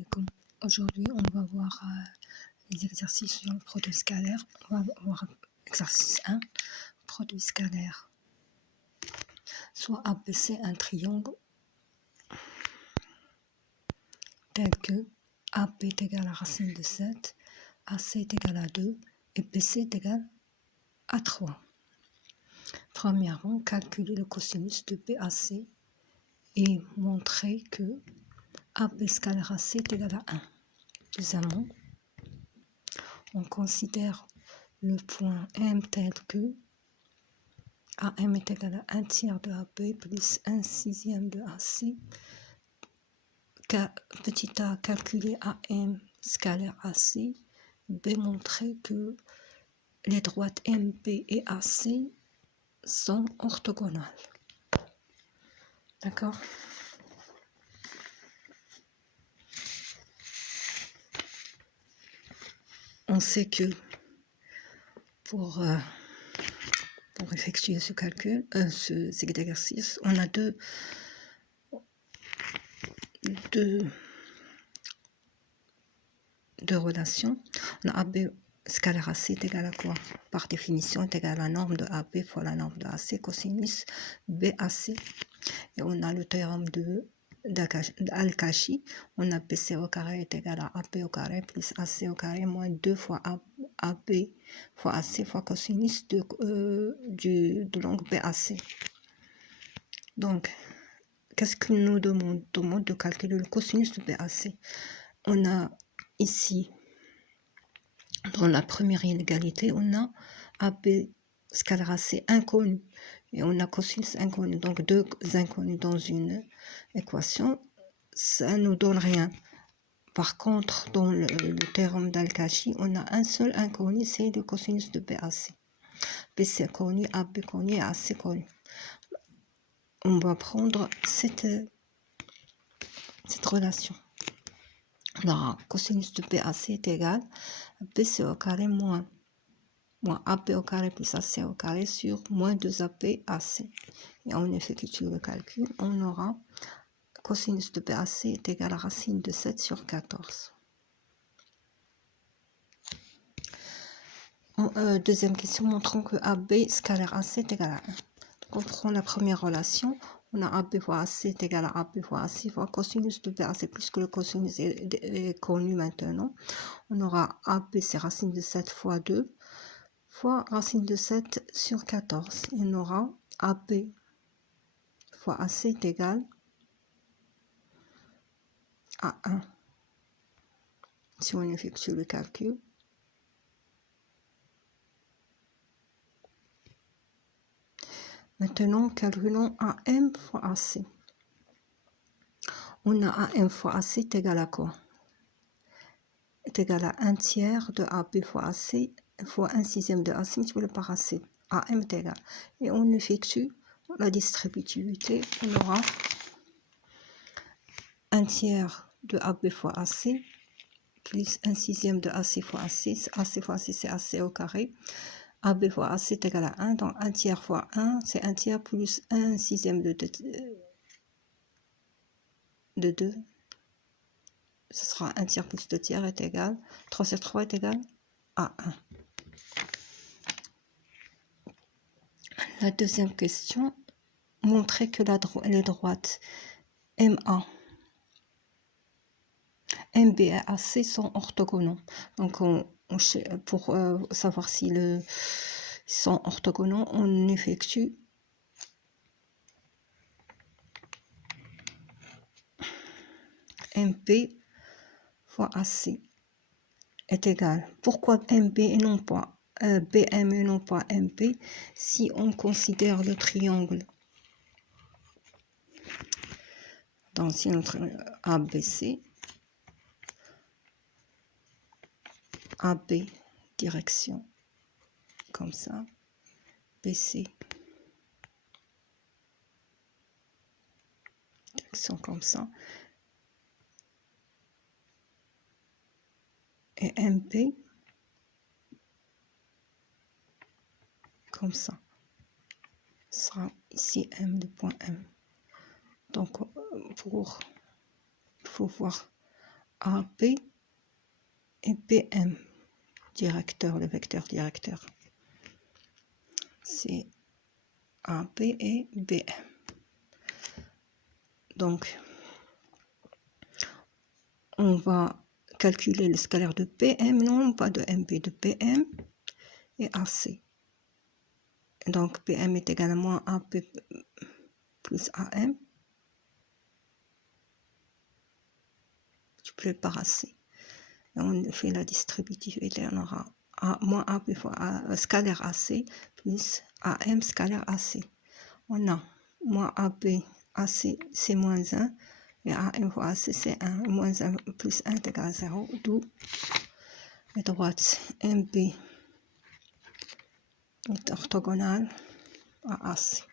alaikum. Aujourd'hui, on va voir les exercices sur le produit scalaire. On va voir exercice 1, produit scalaire. Soit ABC un triangle tel que AB est égal à racine de 7, AC est égal à 2 et BC est égal à 3. Premièrement, calculer le cosinus de BAC et montrer que AB scalaire AC est égal à 1. Deuxièmement, on considère le point M tel que AM est égal à 1 tiers de AB plus 1 sixième de AC. Petit a calculer AM scalaire AC. B montrer que les droites MP et AC sont orthogonales. D'accord? On sait que pour effectuer ce calcul, cet exercice, on a deux relations. On a AB scalaire AC est égal à quoi? Par définition, est égal à la norme de AB fois la norme de AC, cosinus BAC. Et on a le théorème d'Al-Kashi. On a BC au carré est égal à AB au carré plus AC au carré moins 2 fois AB fois AC fois cosinus de l'angle BAC. Donc, qu'est-ce qu'il nous demande? On demande de calculer le cosinus de BAC. On a ici, dans la première inégalité, on a AB scalaire AC inconnu et on a cosinus inconnu. Donc, deux inconnus dans une équation, ça ne nous donne rien. Par contre, dans le théorème d'Al-Kashi, on a un seul inconnu, c'est le cosinus de BAC. BC connu, AB connu et AC connu. On va prendre cette relation. Alors, cosinus de BAC est égal à BC au carré moins AB au carré plus AC au carré sur moins 2AB AC. Et on effectue le calcul, on aura cosinus de BAC est égal à racine de 7 sur 14. Deuxième question, montrons que AB scalaire AC est égal à 1. Donc on prend la première relation, on a AB fois AC est égal à AB fois AC fois cosinus de BAC, puisque le cosinus est connu maintenant. On aura AB, c'est racine de 7 fois 2, fois racine de 7 sur 14. Et on aura AB fois AC est égal à 1. Si on effectue le calcul, maintenant, calculons AM fois AC. On a AM fois AC est égal à quoi? Est égal à 1 tiers de AB fois AC fois 1 sixième de AC multiplié par AC. AM est égal. Et on effectue la distributivité. On aura 1 tiers de AB fois AC plus 1 sixième de AC fois AC. AC fois AC, c'est AC au carré. AB fois AC est égal à 1. Donc 1 tiers fois 1, c'est 1 tiers plus 1 sixième de 2. Ce sera 1 tiers plus 2 tiers est égal. 3 sur 3 est égal à 1. La deuxième question, montrer que les droites MA, MB et AC sont orthogonaux. Donc, pour savoir s'ils sont orthogonaux, on effectue MP fois AC est égal. Pourquoi MB et non pas BM et non pas MP? Si on considère le triangle dans notre ABC, AB direction comme ça, BC direction comme ça, et MP comme ça. Ce sera ici M de point M. Donc, il faut voir AB et BM, directeur, le vecteur directeur. C'est AB et BM. Donc, on va calculer le scalaire de PM, non pas de MB, de PM et AC. Donc, PM est égal à moins AB plus AM, multiplié par AC. Et on fait la distributivité, on aura moins AB fois scalaire AC plus AM scalaire AC. On a moins AB, AC c'est moins 1, et AM fois AC c'est 1, moins 1 plus 1 est égal à 0, d'où la droite MB est orthogonale à AC.